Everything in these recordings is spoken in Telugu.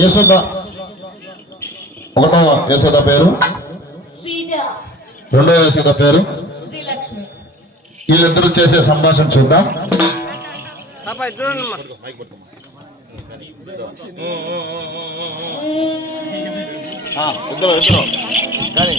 యశోద ఒకటో యశోద పేరు శ్రీజ, రెండో యశోద పేరు శ్రీలక్ష్మి. వీళ్ళిద్దరూ చేసే సంభాషణ చూద్దాం. ఇద్దరు కానీ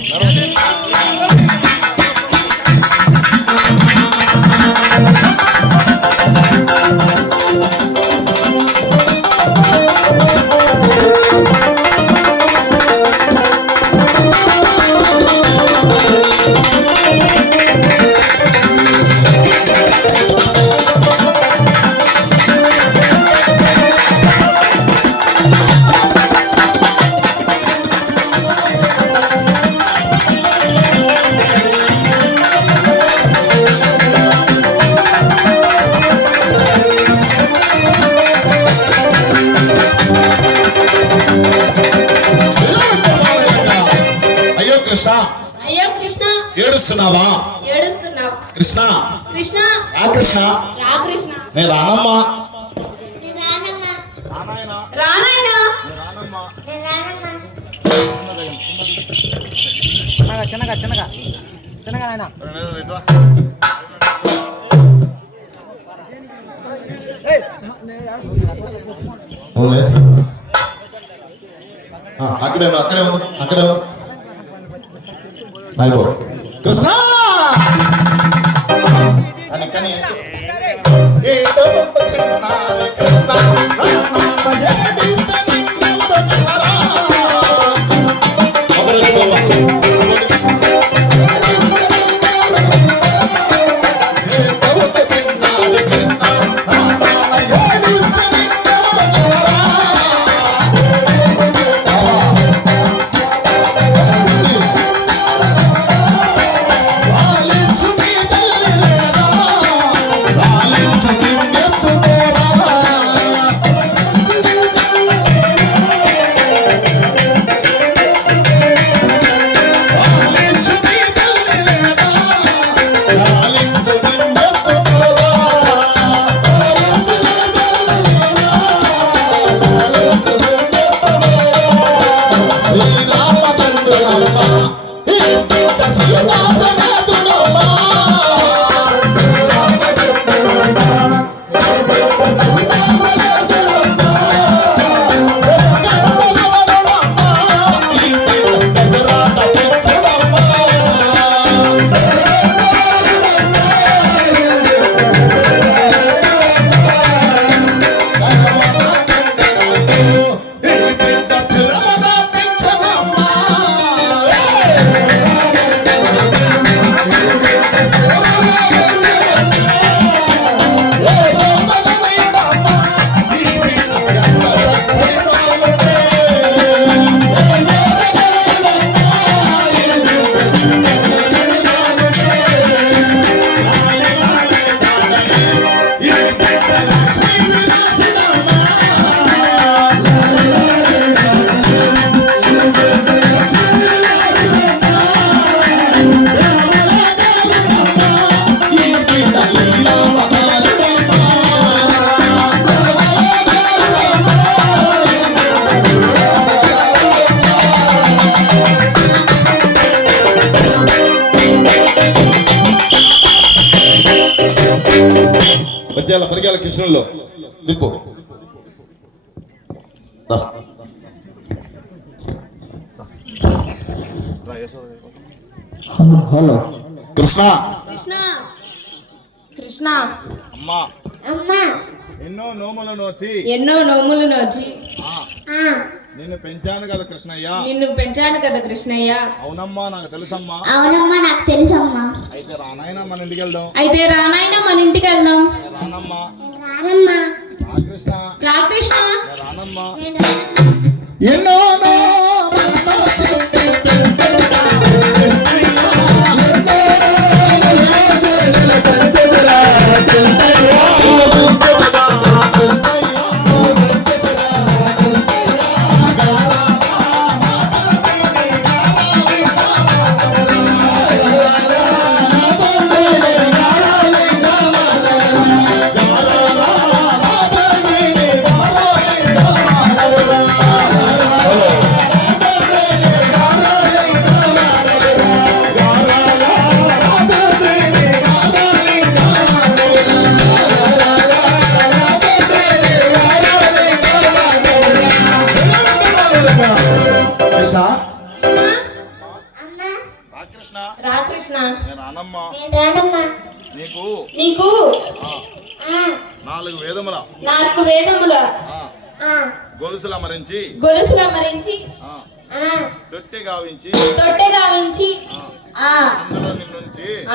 ఏడుస్తున్నావా? ఏడుస్తున్నావు కృష్ణ. కృష్ణ, రా కృష్ణ. రా కృష్ణ. నేను రానమ్మా. రానాయనా. చిన్నగా చిన్నగా చిన్నగా నాయన అక్కడే అక్కడే అక్కడే కృష్ణ అని కానీ పరిగాల కృష్ణుల్లో దింపు. హలో కృష్ణ. కృష్ణ, కృష్ణ. అమ్మా అమ్మా ఎన్నో నోములు నోచి నిన్ను పెంచాను కదా కృష్ణయ్య. అవునమ్మా నాకు తెలుసమ్మా. అయితే రానాయన మన ఇంటికి వెళ్దాం. రానమ్మా. రా కృష్ణ. రానమ్మా. ఎన్నో నీకు ఆ, 4 వేదముల 4 వేదముల ఆ, గొలుసులు అమరించి ఆ, తొట్టె గావించి ఆ,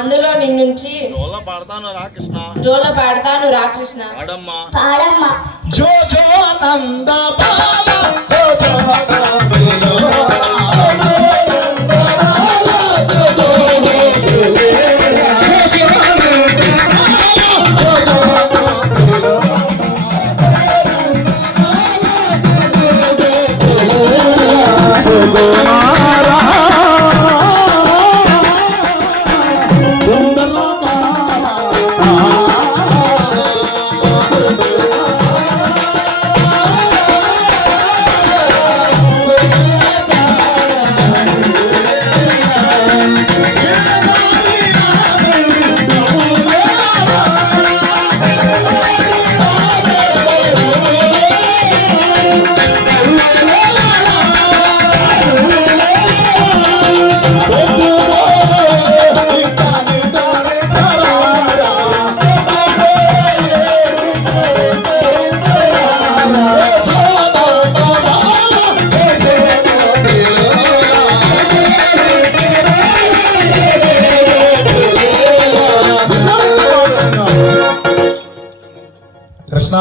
అందులో నిన్నుంచి జోల పాడతాను రాకృష్ణ జోల పాడతాను రాకృష్ణ పాడమ్మా జో జో నంద బాల జో జో కృష్ణ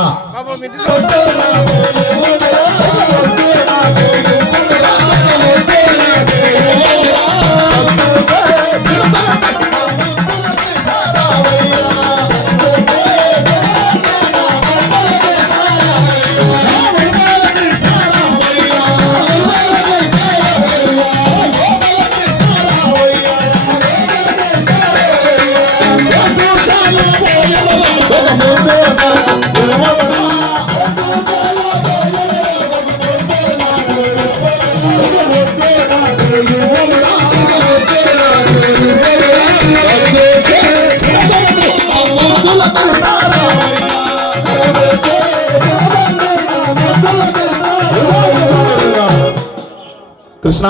కృష్ణ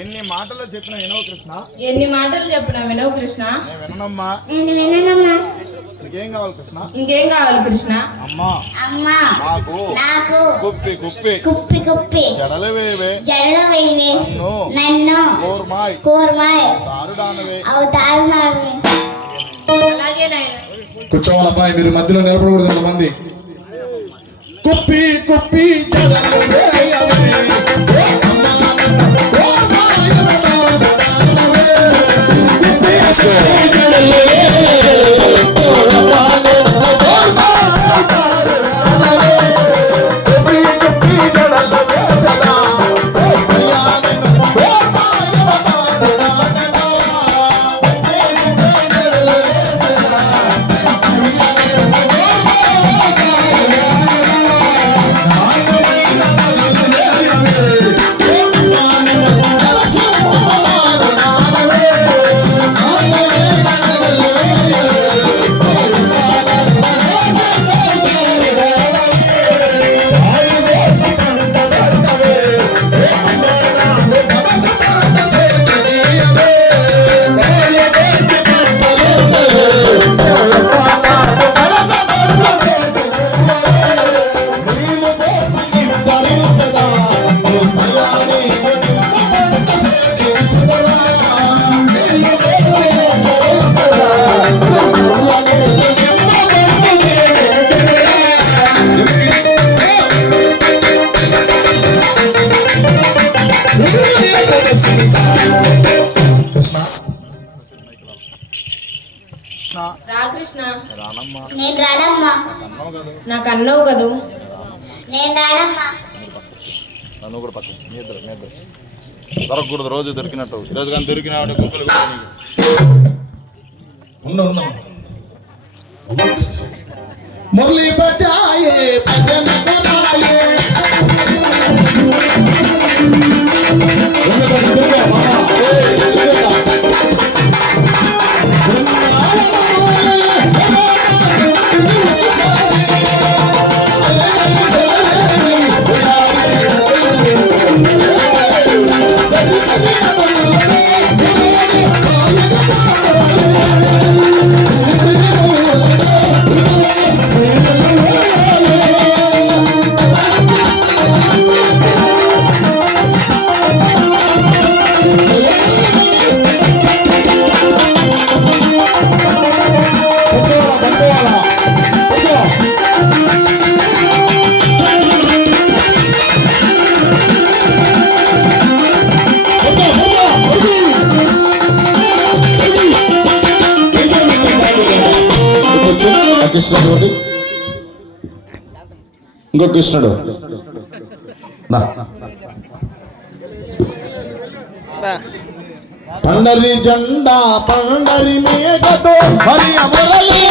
ఎన్ని మాటలు చెప్పినా వినవు కృష్ణ వినవు కృష్ణ నేను విననమ్మా ఇంకేం కావాలి కృష్ణ ఇంకేం కావాలి కృష్ణ అమ్మా నాకు కుప్పి జడలు వేవే నన్ను కోర్మాయ్ దారుడానవే అలాగే నాయన కూర్చోవాలబ్బాయి, మీరు మధ్యలో నిలబడకూడదు కొంతమంది. కుప్పి జడలు వేయవే, నాకు అన్నావు కదూ నన్ను కూడా పక్కన మీ ఇద్దరు దొరకకూడదు, రోజు దొరికినట్టు ఈరోజు కానీ దొరికిన కుక్కలు కూడా మురళి బజాయే భజన కరాయే కూర్చో. ఆ కృష్ణుడు ఒకటి, ఇంకో కృష్ణుడు నా. పండరి జెండా పండరి మేఘతో హరి అమరలే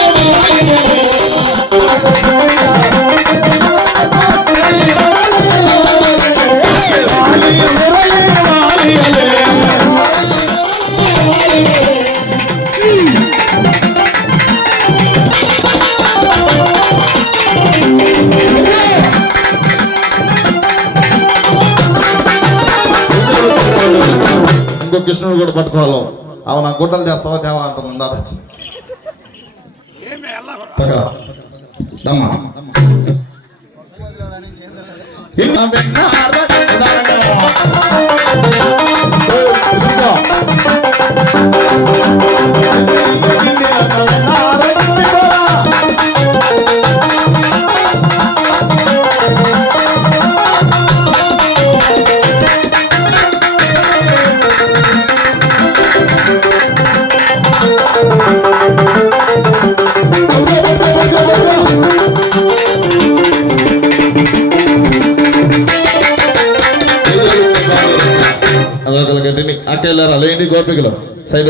ఇంకో కృష్ణుడు కూడా పట్టుకోవాలి. అవును నా గుడ్డలు చేస్తావా దేవా అంటుంది దమ్మా. అక్కెళ్ళారా లేండి గోపికలు సైడ్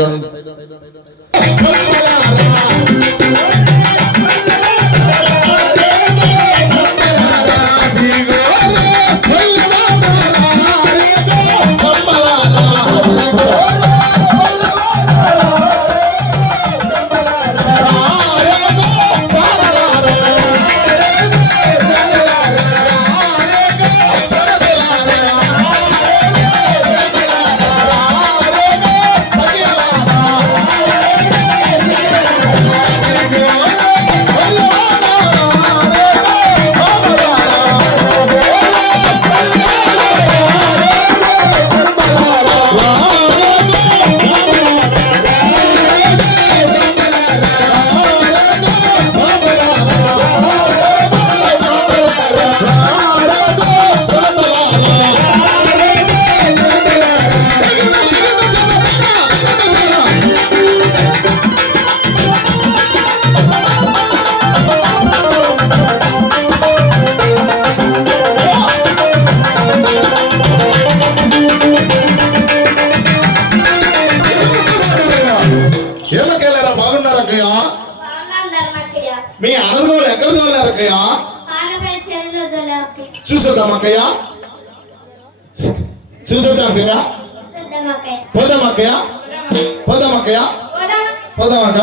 మీ ఆనందం ఎక్కడ తోలారక్కయ్యా? చూసొద్దామక్కయ్యా, చూసొద్దామక్కయ్యా, పోదామక్కయ్యా, పోదామక్కయ్యా, పోదామక్క.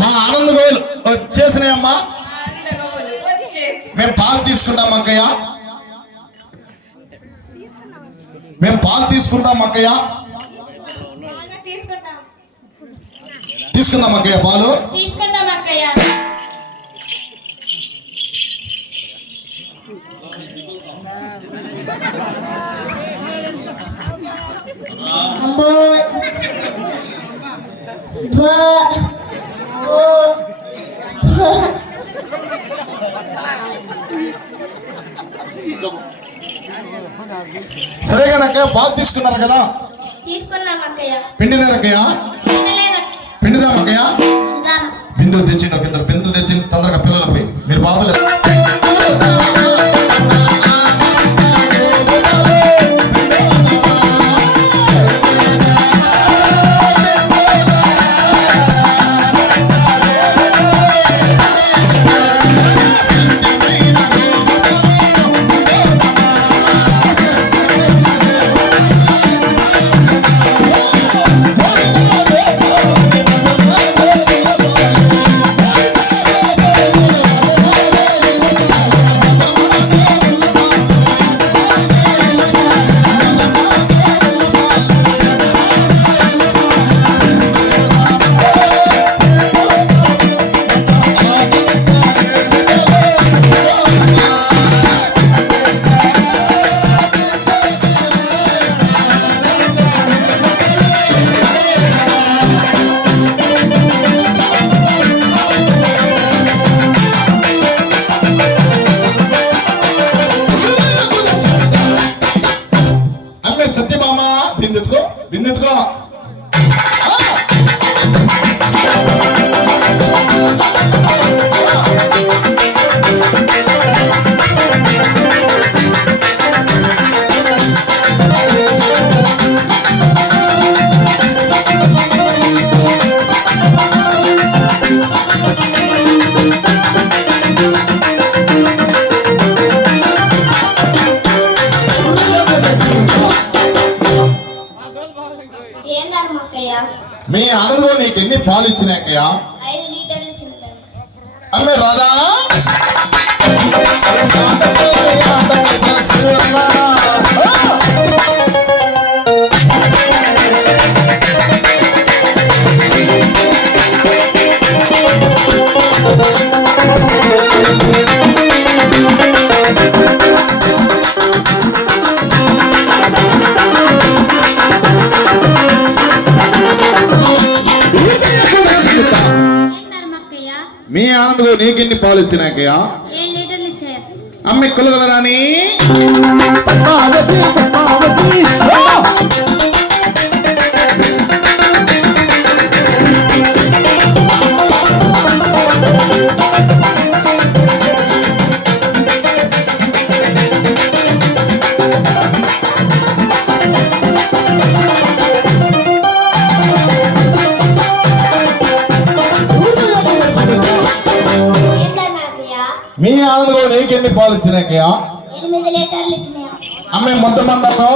మా ఆనంద గోవులు వచ్చేసినాయమ్మా. మేము పాలు తీసుకుంటాం అక్కయ్య, మేము పాలు తీసుకుంటాం అక్కయ్య, తీసుకుందాం అక్కయ్య, పాలు తీసుకుందాం అక్కయ్య. సరేగానక్కయ్య, పాలు తీసుకున్నారు కదా, తీసుకున్నాం అక్కయ్య. పిండినారక్కయ్య, పిండిదామక్కయ్య, బిందువు తెచ్చిండు, ఒక ఇద్దరు బిందువు తెచ్చిండు, తొందరగా పిల్లలపై మీరు బాధలేదు. సత్యభామ బిందెత్తుకో బిందెత్తుకో. ఏందమ్మా అక్కయ్య? మీ ఆనందం నీకు ఎన్ని పాలు ఇచ్చినాకయ్యా? 5 లీటర్లు ఇచ్చింది. అమ్మే రాదా మీ ఆనందం నీకెన్ని పాలు ఇచ్చినాకయ్యా? 7 లీటర్లు ఇచ్చాయి. అమ్మ కొలగలరాని ఏందమ్మా అక్కయ్య? మీ ఆనందం నీకెన్ని పాలు ఇచ్చినాకయ్యా? 8 లీటర్లు ఇచ్చినాయి. అమ్మే మొత్తం మందను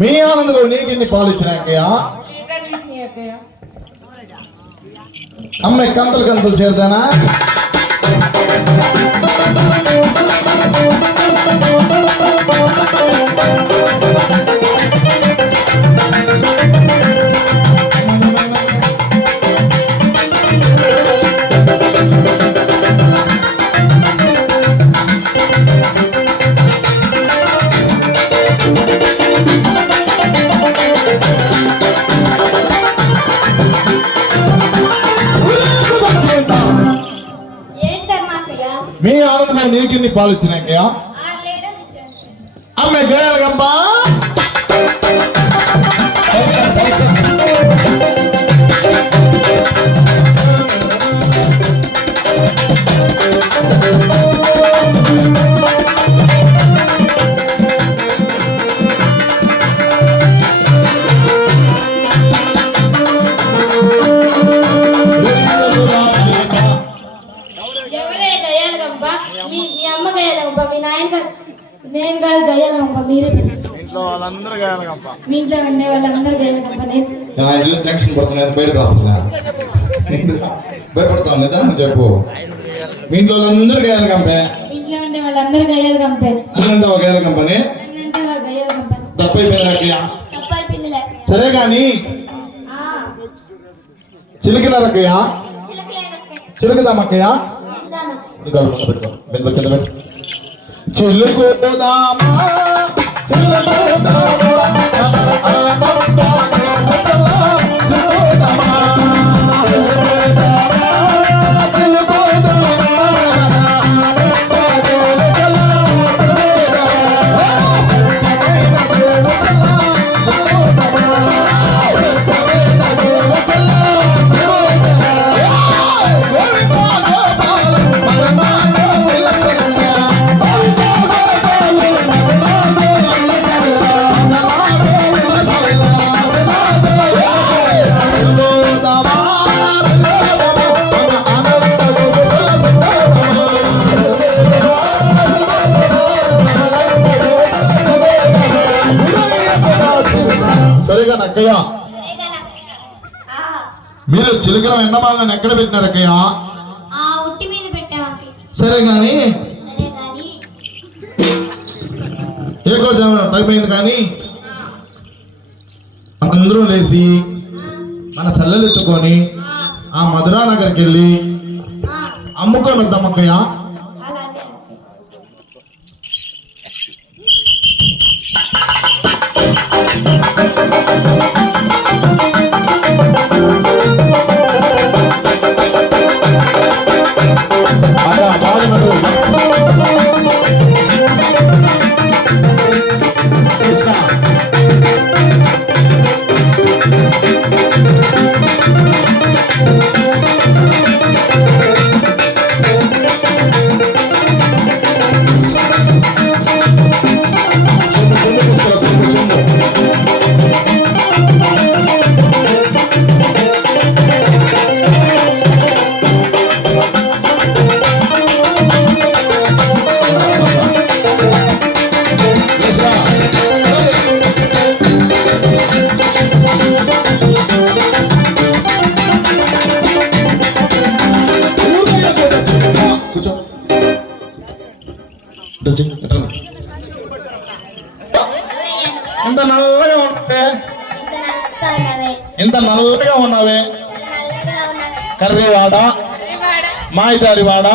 మీ ఆనందం నీకెన్ని పాలు ఇచ్చినాకయ్యా? అమ్మాయి కంతలు కంతలు చేద్దానా? ఏంటమ్మా అక్కయ్య? మీ ఆనందం నీకెన్ని పాలు ఇచ్చినాకయ్యా? 6 లీటర్లు ఇచ్చాయి. అమ్మాయి గేయాలగంప ఎవరే గయ్యాలగంప? మీ అమ్మ గయ్యాలగంప, మీ నాయన కాదు, నేను కాదు గయ్యాలగంప, మీరే పెద్ద. ఇంట్లో వాళ్ళందరూ గాయాలగంప. మీ ఇంట్లో ఉండే వాళ్ళందరూ గయ్యాలగంప. ఆయన చూసి టెన్షన్ పడుతున్నా బయటకు వస్తున్నా భయపడతాను నిదానం చెప్పు. మీ ఇంట్లో వాళ్ళందరూ గేయాలగంపే. ఇంట్లో ఉండే వాళ్ళందరూ గయ్యాలగంపే. అన్నంటే ఒక గేయాలగంపని అంటే వాళ్ళు గయ్యాలగంప. తప్పైపోయినాకయ్యా? తప్పైపోయిందిలే. సరే గాని ఆ, చిలికినారక్కయ్యా? చిలకలేదక్కయ్య. చిలుకుదామక్కయ్యా? చిలుకుదామా. చిలుకుదామా అక్కయ్య మీరు చిలుకల ఎండమాలను ఎక్కడ పెట్టినారు అక్కయ్య? ఉట్టి మీద పెట్టామండి. సరే గాని సరే గాని ఏకోజామున టైం అయింది కానీ అందరూ లేచి మన చెల్లెలు ఎత్తుకొని ఆ మధురా నగర్కి వెళ్ళి అమ్ముకొని వద్దాం అక్కయ్య. అలాగే కూర్చో. ఇంత నల్లగా ఉంటే ఇంత నల్లగా ఉన్నావే కర్రీవాడ మాయిదారివాడ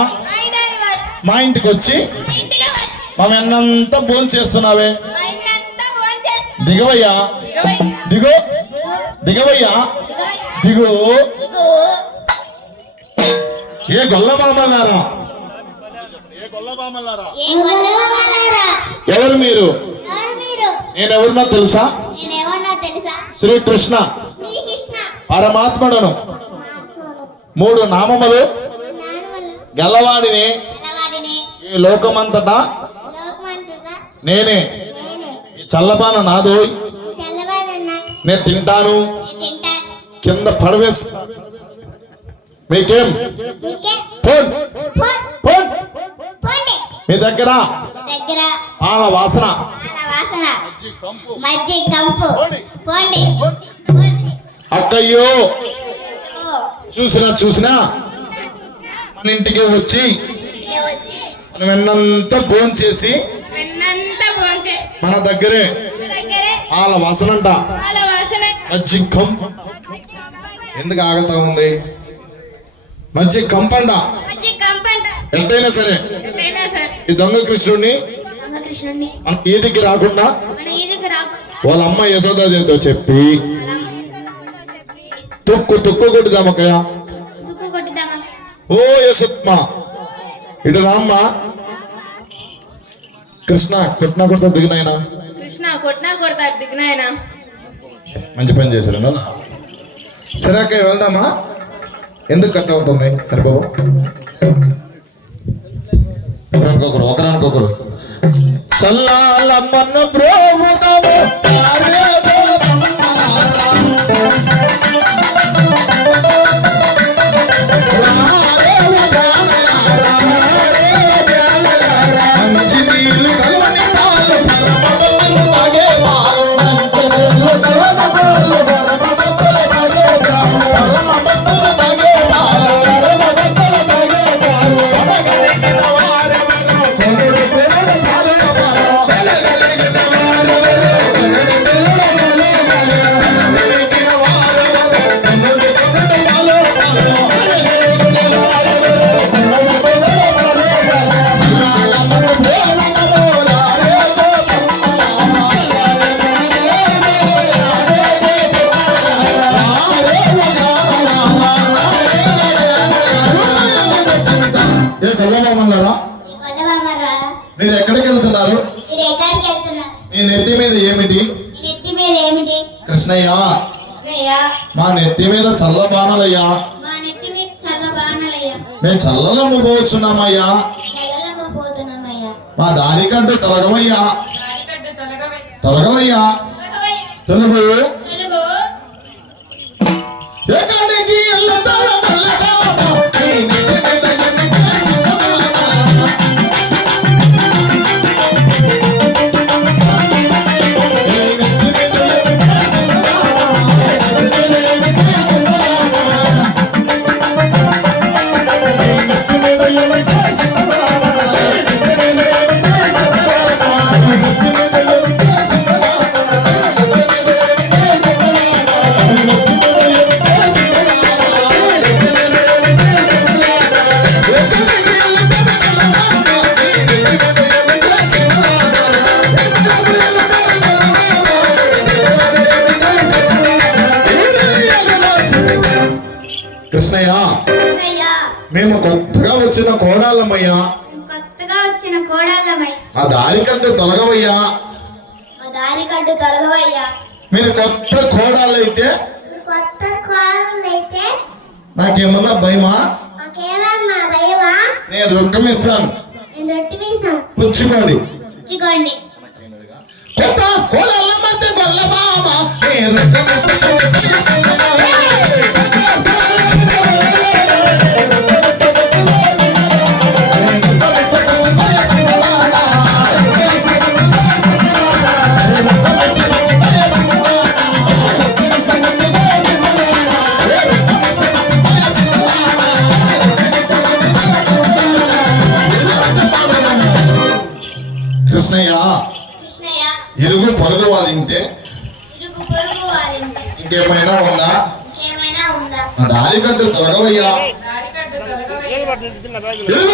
మా ఇంటికి వచ్చి మా వెన్నంతా భోజనం చేస్తున్నావే. దిగవయ్యా దిగు దిగవయ్యా దిగు. ఏ గొల్లబామలారా ఎవరు మీరు? నేనెవరినో తెలుసా? శ్రీకృష్ణ పరమాత్ముడను 3 నామములు గల్లవాడిని ఈ లోకమంతటా నేనే. ఈ చల్లబాన నాదో నేను తింటాను కింద పడవేసు. మీకేం ఫోన్ ఫోన్ మీ దగ్గర పాల వాసన అక్కయ్యో చూసినా మన ఇంటికి వచ్చి మనం వెన్నంతా భోజనం చేసి మన దగ్గరే పాల వాసన అంట మజ్జిగ కంపు. ఎందుకు ఆగుతా ఉంది? మజ్జిగ కంపండ. ఎంతైనా సరే ఈ దొంగ కృష్ణుడిని మన ఈదికి రాకుండా వాళ్ళ అమ్మ యశోదాదేవితో చెప్పి తుక్కు కొట్టుదామక్కయ్య. ఓ యశోత్మ ఇటు రామ్మ. కృష్ణ కొట్టినా కొడతా దిగినాయనా. మంచి పని చేశారు. సరే అక్కయ్య వెళ్దామా? ఎందుకు కట్ అవుతుంది? హరిబాబు ఒకరనుకొకరు చల్లాలమ్మన్న ప్రోగుదాము మంచి నీళ్ళు కలవని పాలు మీరు ఎక్కడికి వెళ్తున్నారు? నీ నెత్తి మీద ఏమిటి? కృష్ణయ్య మా నెత్తి మీద చల్ల బాణలయ్యా. మేము చల్లలము పోతున్నామయ్యా. మా దారికంటూ తొలగమయ్యా తొలగమయ్యా తెలుగు ఎక్కడికి కృష్ణయ్య కృష్ణయ్య మేము కొత్తగా వచ్చిన కోడాలమ్మయ్యా, కొత్తగా వచ్చిన కోడళ్ళమై ఆ దారి కంటే తొలగవయ్యా. మా దారి కట్టు తొలగవయ్యా. మీరు కొత్త కోడాలైతే కొత్త కోడళ్ళైతే నాకేమన్నా భయమా? మాకేమన్నా భయమా? నేను రుక్కమిస్తాను, నేను రొట్టి వేసాం పుచ్చుకోండి. ఇచ్చుకోండి. కొత్త కోడాల మధ్య గొల్ల బామ నేను రుక్కమిస్తాను. కృష్ణయ్య కృష్ణయ్య ఇరుగు పొరుగు వాళ్ళింటే ఇరుగు పొరుగు వారింటి ఇంకేమైనా ఉందా? ఇంకేమైనా ఉందా? ఆ దారి కట్టు తొలగవయ్యా. ఇరుగు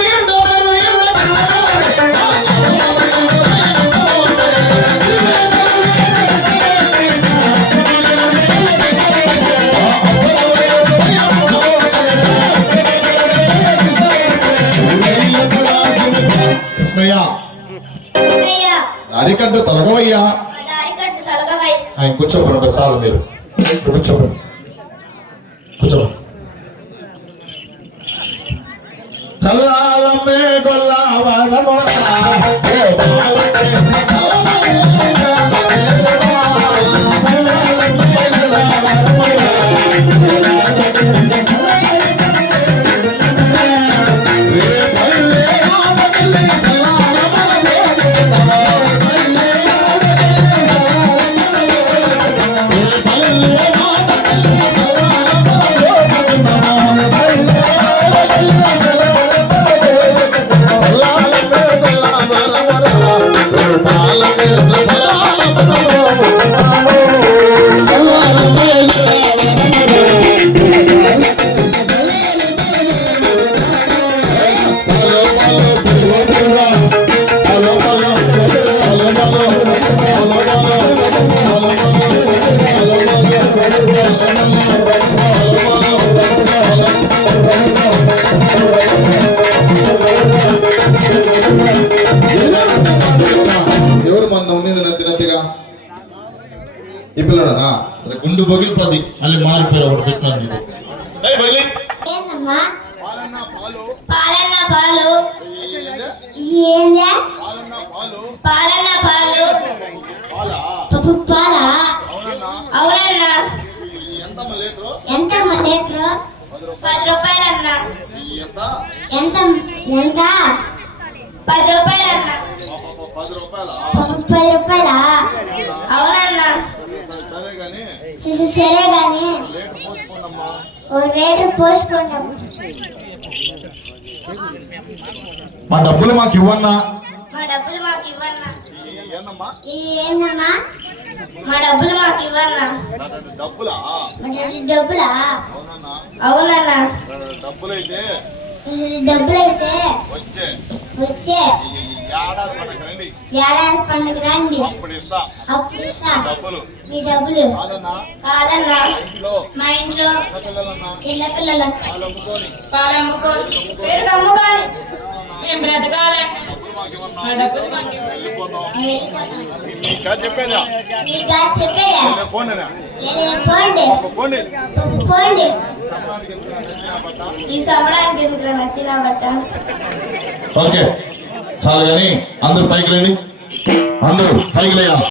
కృష్ణయ్య కృష్ణయ్య దారి కట్టు తొలగవయ్యా. మా దారి కట్టు తొలగవై. ఆయన కూర్చోపండి ఒకసారి, మీరు కూర్చోపండి, కూర్చోపండి. చల్లాలమ్మే ఎవరు మన ఉన్నది నత్తి నత్తిగా ఈ పిల్లడనా? గుండు పగిలిపోద్ది, మళ్ళీ మారిపోయారు ఒకటి పెట్టినారు నీకు. ఏందమ్మా? పాలన్నా పాలు, పాలన్న పాలు. ఏందే? ఏందా? పాలన్నా పాలు, పాలన్న పాలు. పాలా? పాలా? అవునన్నా. అవునన్నా. ఎంతమ్మ లీటరు? ఎంతమ్మా లీటరు? 10 రూపాయలన్నా. ఎంత? ఎంత ఎంత? 10 రూపాయలన్నా. 10 రూపాయలా? 10 రూపాయలా? అవునన్నా. సరే గాని సరే గాని లీటర్ పోసుకోండమ్మా. ఓ లీటర్ పోసుకున్నాం. మా డబ్బులు మాకు ఇవ్వన్నా. మా డబ్బులు మాకు ఇవ్వన్నా. ఏందమ్మా? ఇది ఏందమ్మా? మా డబ్బులు మాకు ఇవ్వన్నా. డబ్బులా? డబ్బులా? అవునన్నా. అవునన్నా. డబ్బులైతే డబ్బులైతే వచ్చే వచ్చే ఈ ఏడాది పండగ రండి, ఏడాది పండుగ రండి, అప్పుడు ఇస్తా అప్పుడు ఇస్తా డబ్బులు. మీ డబ్బులు. కాదన్నా, కాదన్నా. ఇంట్లో మా ఇంట్లో పిల్లలన్నా చిన్నపిల్లలు వాళ్ళు అమ్ముకొని పాలు అమ్ముకొని పెరుగు అమ్ముకొని మేము బ్రతకాలండి. డబ్బులు మాకు ఇవ్వన్నా. వెళ్ళిపోతాం. ఇంకా చెప్పేదా? నీకు చెప్పేదా? పోనేనా? లేదు, పోండి పోనీ. పోండి. సంబరానికి వెళ్తున్నా, నచ్చిన బట్ట. ఈ సమరానికి ఎందుకు నత్తినా బట్ట? ఓకే చాలు కానీ అందరూ పైకి రండి, అందరూ పైకి లేయాలి.